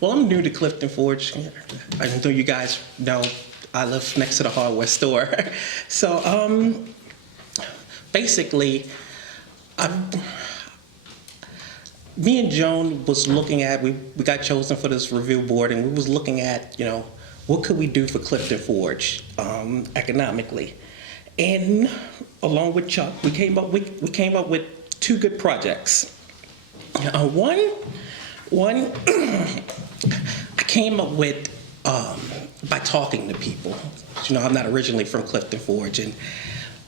Well, I'm new to Clifton Forge. I know you guys know I live next to the hardware store. So basically, me and Joan was looking at, we got chosen for this review board, and we was looking at, what could we do for Clifton Forge economically? And along with Chuck, we came up with two good projects. One I came up with by talking to people. I'm not originally from Clifton Forge, and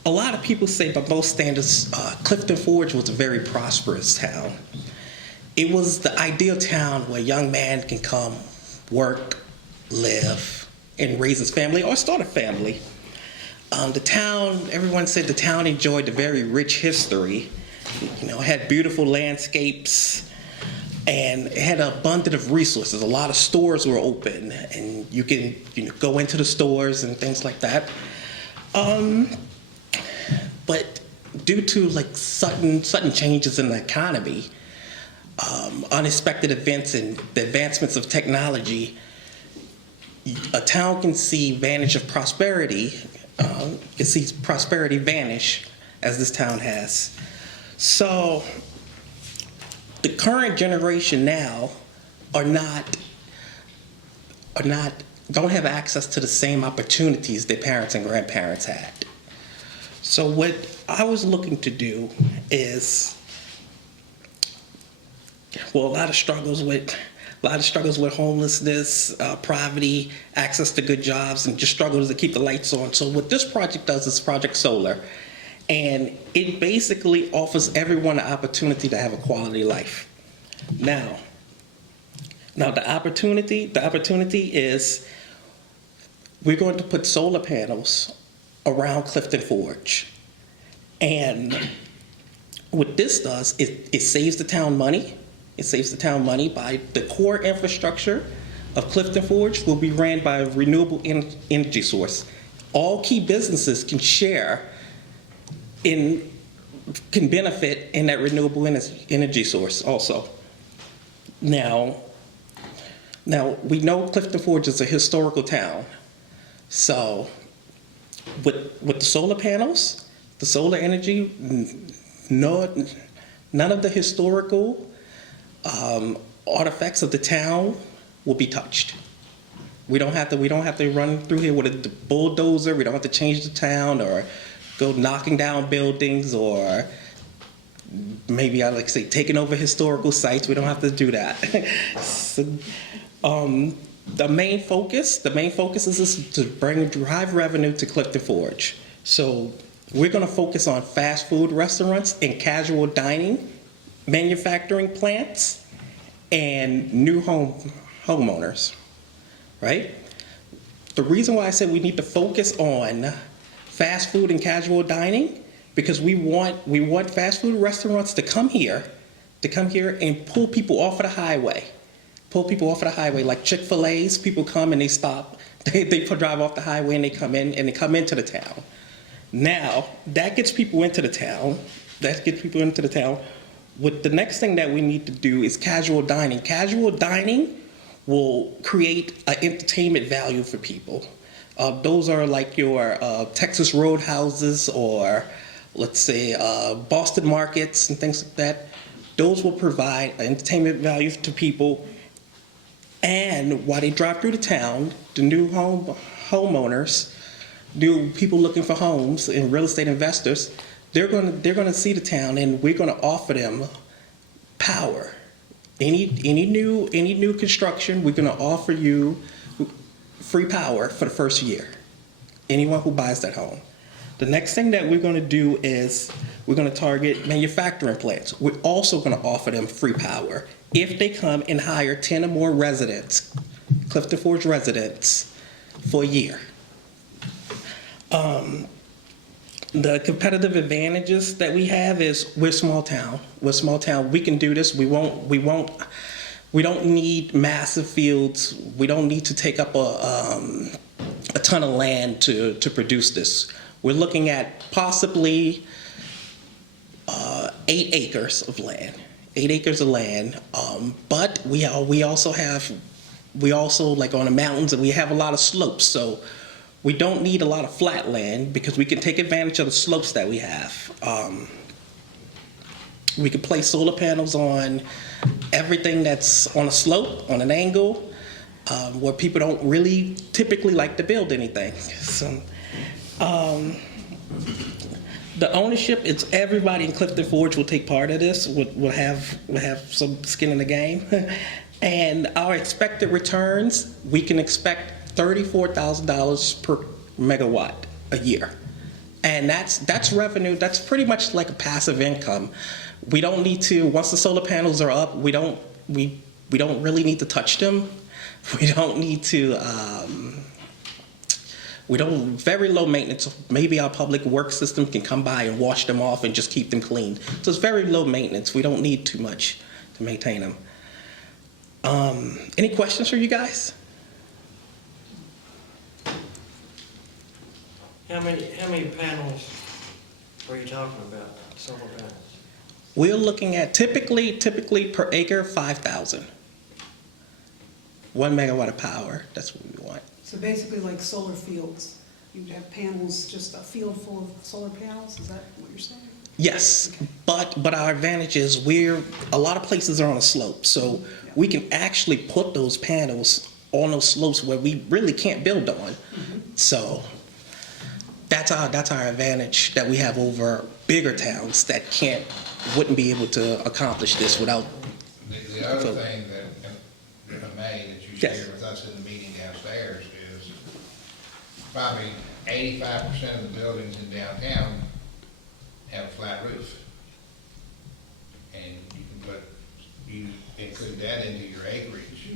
a lot of people say by most standards, Clifton Forge was a very prosperous town. It was the ideal town where a young man can come, work, live, and raise his family or start a family. The town, everyone said the town enjoyed a very rich history. It had beautiful landscapes, and it had an abundance of resources. A lot of stores were open, and you can go into the stores and things like that. But due to sudden changes in the economy, unexpected events and the advancements of technology, a town can see prosperity vanish as this town has. So the current generation now don't have access to the same opportunities their parents and grandparents had. So what I was looking to do is, a lot of struggles with homelessness, poverty, access to good jobs, and just struggles to keep the lights on. So what this project does is Project Solar, and it basically offers everyone an opportunity to have a quality life. Now the opportunity is we're going to put solar panels around Clifton Forge, and what this does is it saves the town money. It saves the town money by the core infrastructure of Clifton Forge will be ran by a renewable energy source. All key businesses can benefit in that renewable energy source also. Now we know Clifton Forge is a historical town. So with the solar panels, the solar energy, none of the historical artifacts of the town will be touched. We don't have to run through here with a bulldozer. We don't have to change the town or go knocking down buildings, or maybe I like to say taking over historical sites. We don't have to do that. So, the main focus is to drive revenue to Clifton Forge. So we're going to focus on fast food restaurants and casual dining, manufacturing plants, and new homeowners, right? The reason why I said we need to focus on fast food and casual dining, because we want fast food restaurants to come here and pull people off of the highway. Like Chick-fil-A's, people come and they stop, they drive off the highway and they come into the town. Now, that gets people into the town. What the next thing that we need to do is casual dining. Casual dining will create an entertainment value for people. Those are like your Texas Roadhouses, or let's say Boston markets and things like that. Those will provide an entertainment value to people. And while they drive through the town, the new homeowners, new people looking for homes and real estate investors, they're going to see the town, and we're going to offer them power. Any new construction, we're going to offer you free power for the first year. Anyone who buys that home. The next thing that we're going to do is we're going to target manufacturing plants. We're also going to offer them free power if they come and hire 10 or more residents, Clifton Forge residents, for a year. The competitive advantages that we have is we're a small town. We can do this. We don't need massive fields. We don't need to take up a ton of land to produce this. We're looking at possibly 8 acres of land. 8 acres of land. But we also like on the mountains, and we have a lot of slopes. So we don't need a lot of flat land because we can take advantage of the slopes that we have. We can place solar panels on everything that's on a slope, on an angle, where people don't really typically like to build anything. So, the ownership, it's everybody in Clifton Forge will take part of this. Will have some skin in the game, and our expected returns, we can expect $34,000 per megawatt a year, and that's revenue. That's pretty much like a passive income. We don't need to, once the solar panels are up, we don't really need to touch them. We don't need to, very low maintenance. Maybe our public works system can come by and wash them off and just keep them clean. So it's very low maintenance. We don't need too much to maintain them. Any questions for you guys? How many panels are you talking about, solar panels? We're looking at typically per acre, 5,000. 1 megawatt of power, that's what we want. So basically like solar fields, you'd have panels, just a field full of solar panels, is that what you're saying? Yes, but our advantage is a lot of places are on a slope, so we can actually put those panels on those slopes where we really can't build on. Mm-hmm. So that's our advantage that we have over bigger towns that wouldn't be able to accomplish this without. The other thing that you shared with us in the meeting downstairs is probably 85% of the buildings in downtown have a flat roof. And you include that into your acreage,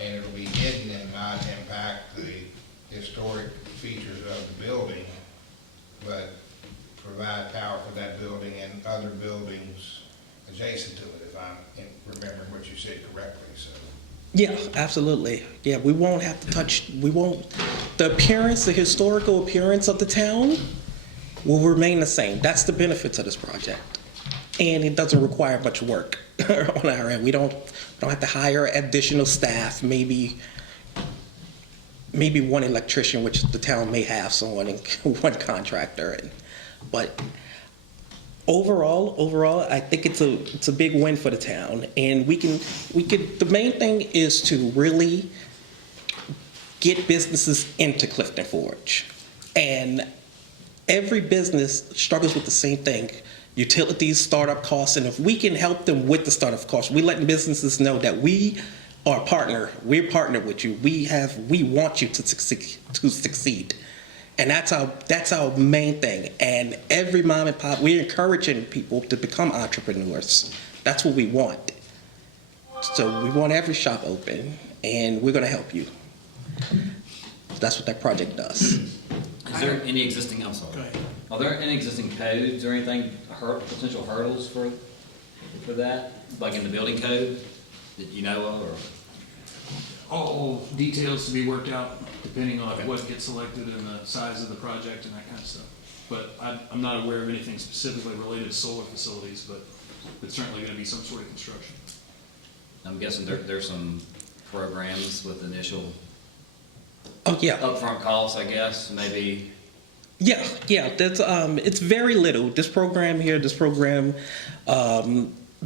and it'll be hidden and not impact the historic features of the building, but provide power for that building and other buildings adjacent to it, if I'm remembering what you said correctly. So. Yeah, absolutely. Yeah, we won't have to the historical appearance of the town will remain the same. That's the benefits of this project. And it doesn't require much work on our end. We don't have to hire additional staff, maybe one electrician, which the town may have someone, one contractor. But overall, I think it's a big win for the town, and we could. The main thing is to really get businesses into Clifton Forge, and every business struggles with the same thing: utilities, startup costs, and if we can help them with the startup costs, we let businesses know that we are a partner. We're partnered with you. We want you to succeed. And that's our main thing. And every mom and pop, we're encouraging people to become entrepreneurs. That's what we want. So we want every shop open, and we're going to help you. That's what that project does. Is there any existing? I'm sorry. Go ahead. Are there any existing codes or anything, potential hurdles for that, like in the building code that you know of, or? All details to be worked out depending on what gets selected and the size of the project and that kind of stuff. But I'm not aware of anything specifically related to solar facilities, but it's certainly going to be some sort of construction. I'm guessing there's some programs with initial upfront costs, I guess, maybe. Yeah. That's it's very little. This program,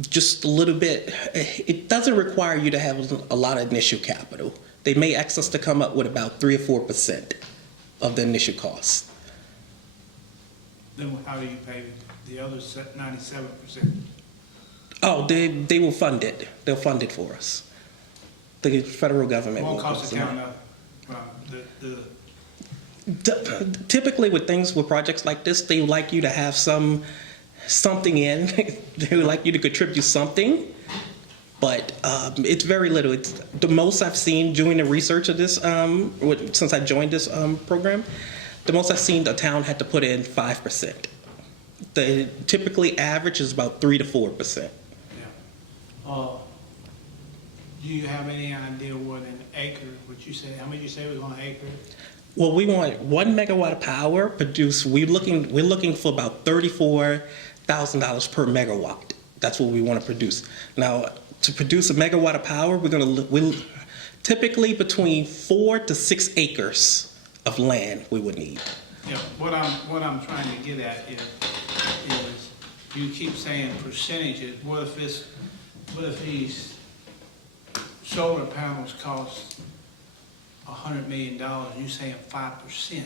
just a little bit. It doesn't require you to have a lot of initial capital. They may ask us to come up with about 3 or 4% of the initial costs. Then how do you pay the other 97%? Oh, they will fund it. They'll fund it for us. The federal government will cost the town Typically with projects like this, they like you to have something in. They would like you to contribute something, but it's very little. It's the most I've seen doing the research of this since I joined this program. The most I've seen, the town had to put in 5%. The typically average is about 3 to 4%. Yeah. Do you have any idea what an acre? What you say? How much you say was on an acre? Well, we want 1 megawatt of power produced. We're looking for about $34,000 per megawatt. That's what we want to produce. Now, to produce a megawatt of power, we'll typically between 4 to 6 acres of land we would need. Yeah, what I'm trying to get at is you keep saying percentages. What if these solar panels cost $100 million, you saying 5%?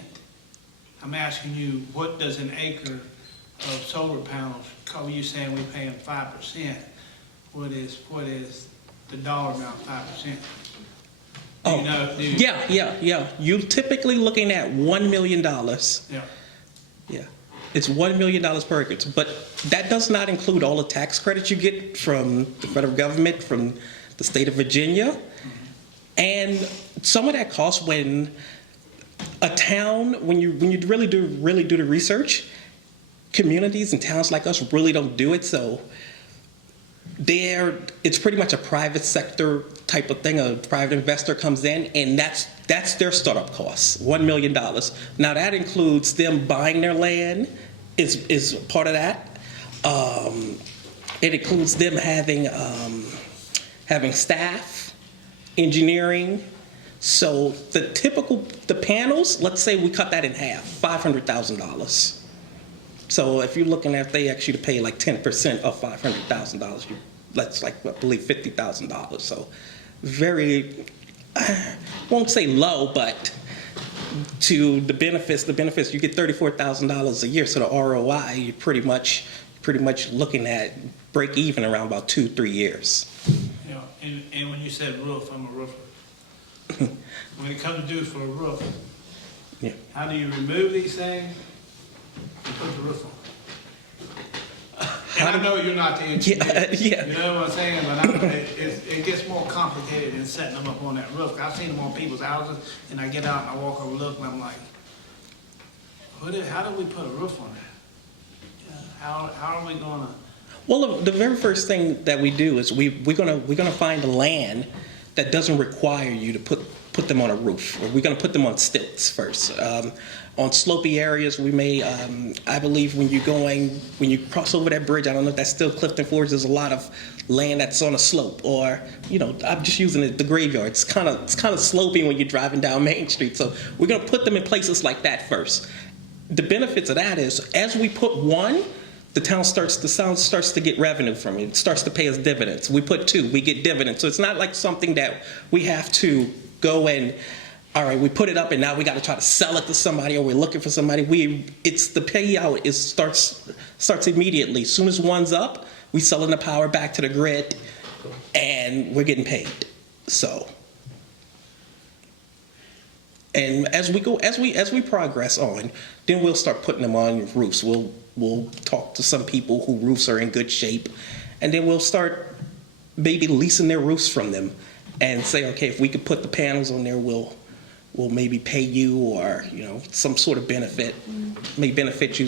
I'm asking you, what does an acre of solar panels cost? You saying we're paying 5%. What is the dollar amount, 5%? Do you know? Yeah. You're typically looking at $1 million. Yeah. Yeah. It's $1 million per acre. But that does not include all the tax credits you get from the federal government, from the state of Virginia. And some of that costs when a town, when you really do the research, communities and towns like us really don't do it. So it's pretty much a private sector type of thing. A private investor comes in, and that's their startup costs, $1 million. Now that includes them buying their land, is part of that. It includes them having staff, engineering. So the panels, let's say we cut that in half, $500,000. So if you're looking at, they actually pay like 10% of $500,000, that's like, I believe, $50,000. So very, won't say low, but to the benefits, you get $34,000 a year. So the ROI, you're pretty much looking at break even around about 2-3 years. Yeah, and when you said roof, I'm a roofer. When it comes to do for a roof, Yeah. how do you remove these things and put the roof on? And I know you're not the engineer. Yeah. You know what I'm saying? But it gets more complicated than setting them up on that roof. I've seen them on people's houses, and I get out and I walk over, look, and I'm like, how do we put a roof on that? How are we gonna? Well, the very first thing that we do is we're gonna find a land that doesn't require you to put them on a roof. Or we're gonna put them on stilts first. On slopey areas, we may, I believe when you cross over that bridge, I don't know if that's still Clifton Forge, there's a lot of land that's on a slope, or, I'm just using the graveyard. It's kind of sloping when you're driving down Main Street. So we're gonna put them in places like that first. The benefits of that is, as we put one, the town starts to get revenue from it. It starts to pay us dividends. We put 2, we get dividends. So it's not like something that we have to go and, all right, we put it up and now we got to try to sell it to somebody, or we're looking for somebody. It's the payout starts immediately. As soon as one's up, we selling the power back to the grid, and we're getting paid. So, and as we progress on, then we'll start putting them on roofs. We'll talk to some people whose roofs are in good shape, and then we'll start maybe leasing their roofs from them, and say, okay, if we could put the panels on there, we'll maybe pay you, or some sort of benefit, may benefit you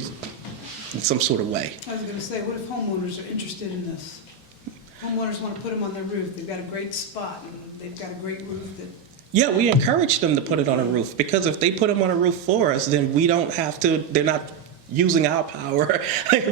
in some sort of way. I was gonna say, what if homeowners are interested in this? Homeowners wanna put them on their roof, they've got a great spot, and they've got a great roof that. Yeah, we encourage them to put it on a roof, because if they put them on a roof for us, then we don't have to, they're not using our power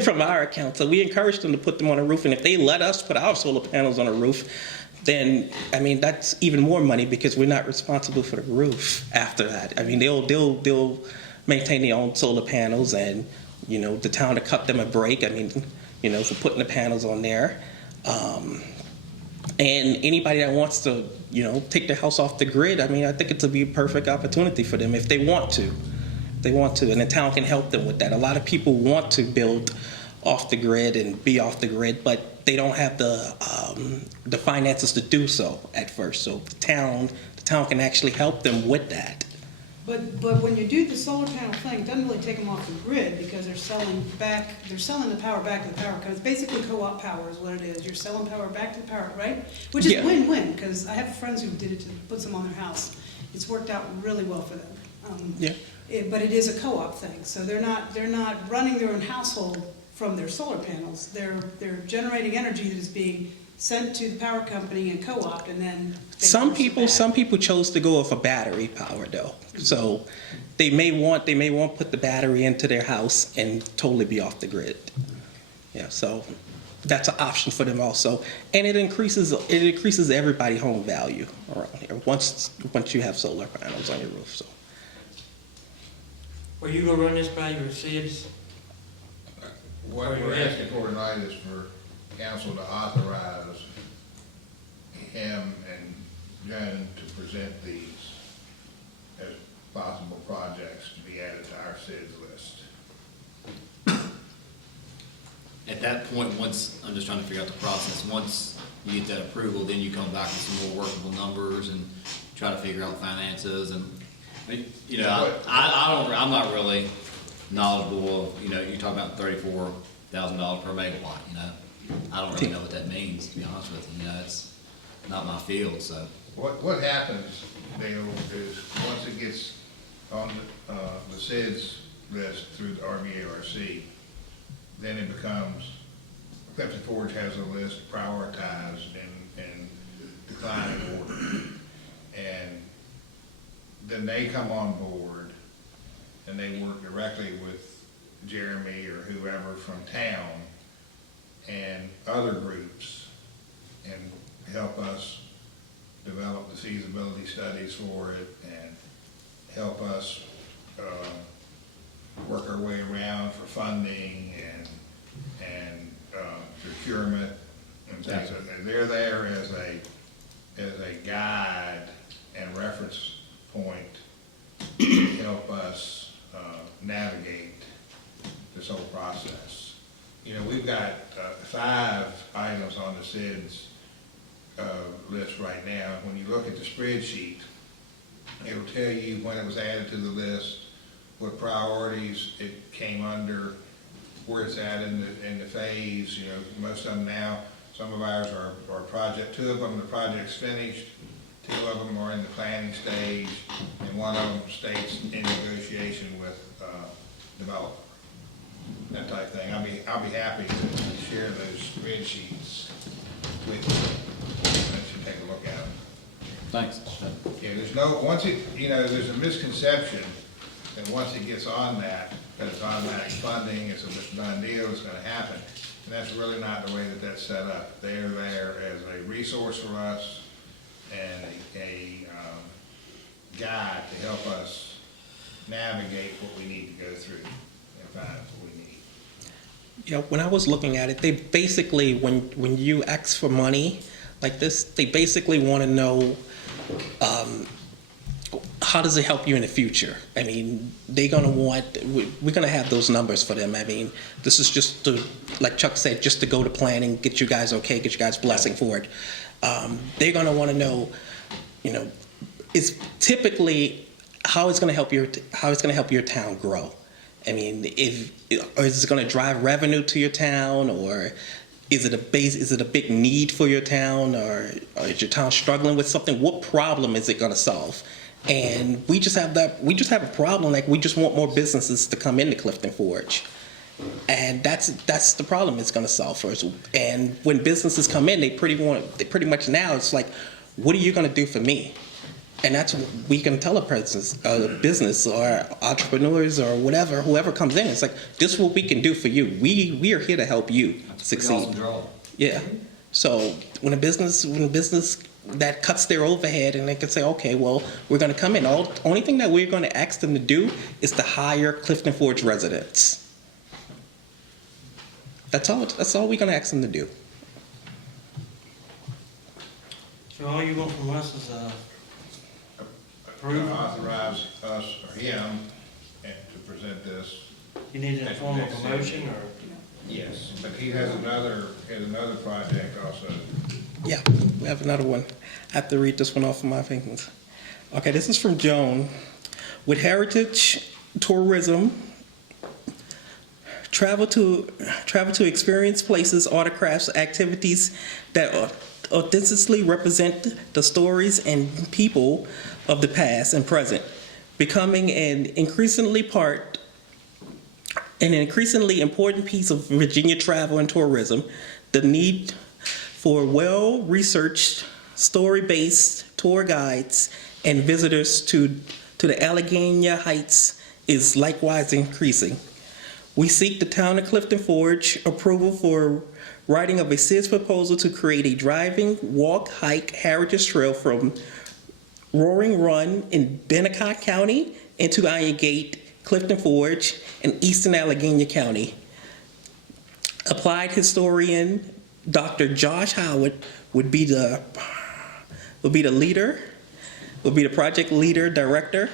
from our account. So we encourage them to put them on a roof, and if they let us put our solar panels on a roof, then, that's even more money, because we're not responsible for the roof after that. They'll maintain their own solar panels, and, the town to cut them a break, for putting the panels on there. And anybody that wants to, take their house off the grid, I think it's a perfect opportunity for them if they want to. And the town can help them with that. A lot of people want to build off the grid and be off the grid, but they don't have the finances to do so at first. So the town can actually help them with that. But when you do the solar panel thing, it doesn't really take them off the grid, because they're selling the power back to the power company. It's basically co-op power is what it is. You're selling power back to the power, right? Which is win-win, because I have friends who did it to put some on their house. It's worked out really well for them. But it is a co-op thing, so they're not running their own household from their solar panels. They're generating energy that is being sent to the power company and co-op, and then some people chose to go with a battery power though. So they may want to put the battery into their house and totally be off the grid. Yeah, so that's an option for them also, and it increases everybody home value around here once you have solar panels on your roof. So Well, you gonna run this by your SIDS? What we're asking for tonight is for council to authorize him and Joan to present these as possible projects to be added to our SIDS list. At that point, once, I'm just trying to figure out the process, once you get that approval, then you come back with some more workable numbers and try to figure out finances and, you know, I'm not really knowledgeable of, you know, you talk about $34,000 per megawatt, you know? I don't really know what that means, to be honest with you, you know, it's not my field, so. What happens, Dale, is once it gets on the SIDS list through the RBARC, then it becomes, Clifton Forge has a list prioritized in declining order. And then they come on board and they work directly with Jeremy or whoever from town and other groups and help us develop the feasibility studies for it and help us work our way around for funding and procurement and things. And they're there as a guide and reference point to help us navigate this whole process. You know, we've got 5 items on the SIDS list right now. When you look at the spreadsheet, it'll tell you when it was added to the list, what priorities it came under, where it's at in the phase. You know, most of them now, some of ours are project, 2 of them, the project's finished, 2 of them are in the planning stage, and 1 of them states in negotiation with developer. That type thing. I'll be happy to share those spreadsheets with you. Let you take a look at them. Thanks. Yeah, there's no, once it, you know, there's a misconception that once it gets on that it's automatic funding, it's a done deal, it's gonna happen. And that's really not the way that that's set up. They're there as a resource for us and a guide to help us navigate what we need to go through and find what we need. you know, when I was looking at it, they basically, when you ask for money like this, they basically want to know how does it help you in the future? I mean, they're going to want, we're going to have those numbers for them. I mean, this is just to, like Chuck said, just to go to planning, get you guys okay, get you guys blessing for it. They're going to want to know, you know, it's typically how it's going to help your town grow. I mean, or is it going to drive revenue to your town, or is it a big need for your town, or is your town struggling with something? What problem is it going to solve? And we just have a problem. Like, we just want more businesses to come into Clifton Forge, and that's the problem it's going to solve for us. And when businesses come in, they pretty much now it's like, what are you going to do for me? And that's what we can tell a business or entrepreneurs or whatever, whoever comes in. It's like, this is what we can do for you. We are here to help you succeed. Awesome draw. Yeah. So when a business that cuts their overhead, and they can say, okay, well, we're going to come in. Only thing that we're going to ask them to do is to hire Clifton Forge residents. That's all we're going to ask them to do. So all you want from us is approval? Authorize us or him to present this. You need it in the form of a motion, or? Yes, but he has another project also. Yeah, we have another one. I have to read this one off of my fingers. Okay, this is from Joan. With heritage tourism, travel to experience places, artifacts, activities that authentically represent the stories and people of the past and present, becoming an increasingly important piece of Virginia travel and tourism. The need for well-researched, story-based tour guides and visitors to the Allegheny Heights is likewise increasing. We seek the town of Clifton Forge approval for writing of a city's proposal to create a driving, walk, hike, heritage trail from Roaring Run in Bennecott County into Iron Gate, Clifton Forge, in eastern Allegheny County. Applied historian Dr. Josh Howard would be the project leader, director.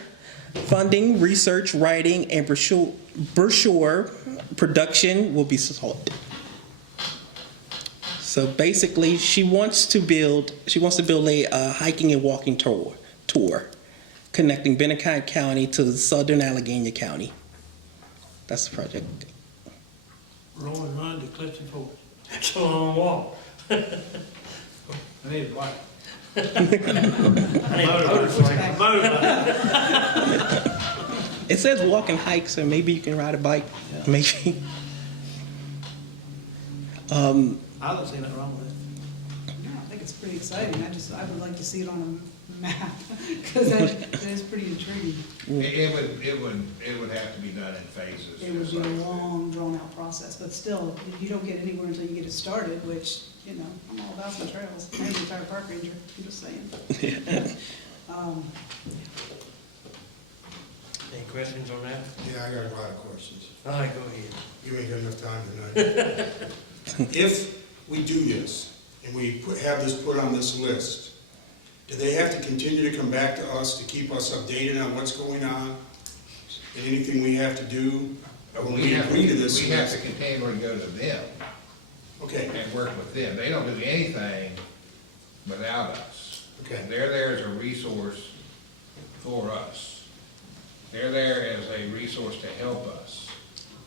Funding, research, writing, and brochure production will be sought. So basically, she wants to build a hiking and walking tour connecting Bennecott County to southern Allegheny County. That's the project. Rolling Run to Clifton Forge. That's a long walk. I need a bike. I need a motorbike. It says walk and hike, so maybe you can ride a bike. Maybe. I don't see nothing wrong with it. No, I think it's pretty exciting. I would like to see it on a map, because that is pretty intriguing. It would have to be done in phases. It would just be a like that. long, drawn-out process, but still, you don't get anywhere until you get it started, which, I'm all about some trails. I'm a retired park ranger, I'm just saying. Any questions on that? Yeah, I got a lot of questions. All right, go ahead. You ain't got enough time tonight. If we do this, and we have this put on this list, do they have to continue to come back to us to keep us updated on what's going on? And anything we have to do when we agree to this We have to list? continually go to them Okay, and work with them. They don't do anything without us. okay, They're there as a resource for us. They're there as a resource to help us.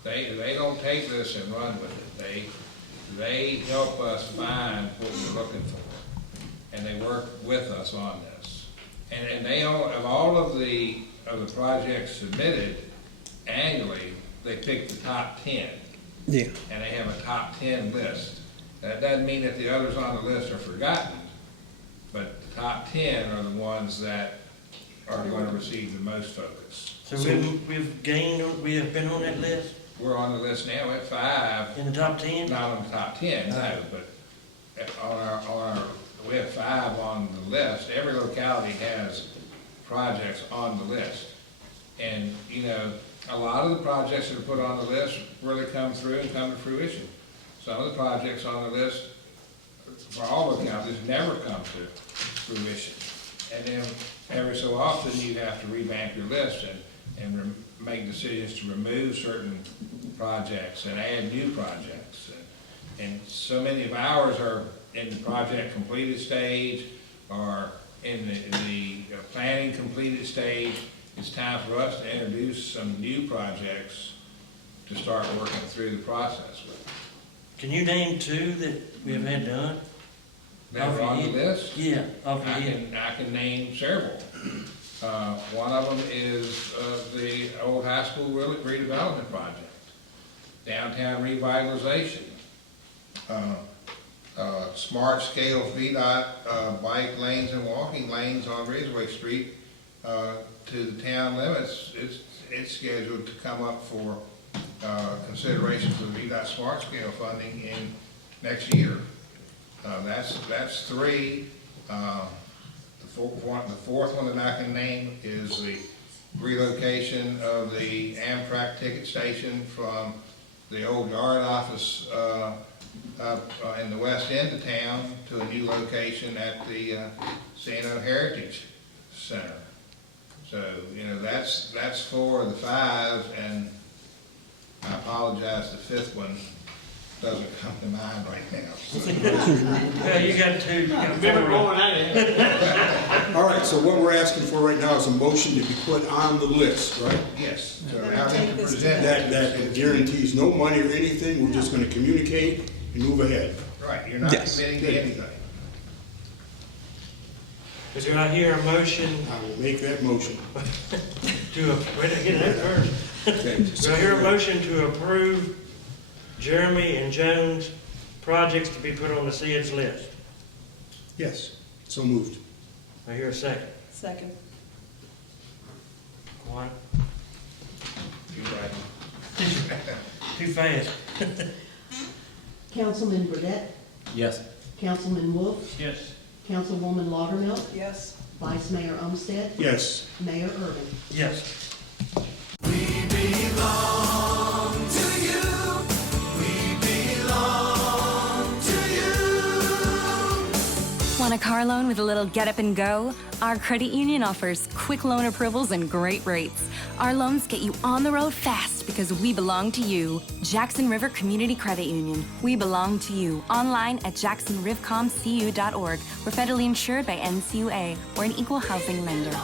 They don't take this and run with it. They help us find what we're looking for, and they work with us on this. And they of all of the projects submitted annually, they pick the top 10. Yeah. And they have a top 10 list. That doesn't mean that the others on the list are forgotten, but the top 10 are the ones that are going to receive the most focus. So we have been on that list We're on the list now at 5, in the top 10? not on the top 10, no, but we have 5 on the list. Every locality has projects on the list. And, a lot of the projects that are put on the list really come through and come to fruition. Some of the projects on the list for all localities never come to fruition. And then every so often you have to revamp your list and make decisions to remove certain projects and add new projects. And so many of ours are in the project completed stage or in the planning completed stage. It's time for us to introduce some new projects to start working through the process with. Can you name 2 that we have had done? That are on the list? Yeah, off your I head. can name several. One of them is the old high school redevelopment project, downtown revitalization, smart scale VDOT bike lanes and walking lanes on Ridgeway Street to the town limits. It's scheduled to come up for consideration for the VDOT smart scale funding in next year. That's 3. The fourth one that I can name is the relocation of the Amtrak ticket station from the old yard office up in the west end of town to a new location at the Sano Heritage Center. So, that's 4 of the 5, and I apologize, the 5th one doesn't come to mind right now. Yeah, you got 2. all right, so what we're asking for right now is a motion to be put on the list, right? Yes, so Then now take we this to present That guarantees no money or anything, we're just gonna communicate and move ahead. Right, you're not Yes. committing to anything. Is there, I hear a motion I will make that motion. to, wait, I get that first. Okay. Do I hear a motion to approve Jeremy and Jones projects to be put on the CED's list? Yes, so moved. I hear a second. Second. One, You're right. too fast. Councilman Burdette, Yes. Councilman Wolf, Yes. Councilwoman Laudermilk, Yes. Vice Mayor Umstead, Yes. Mayor Irvin. Yes. Want a car loan with a little get up and go? Our credit union offers quick loan approvals and great rates. Our loans get you on the road fast because we belong to you. Jackson River Community Credit Union. We belong to you. Online at jacksonrivcomcu.org. We're federally insured by NCUA. We're an equal housing lender.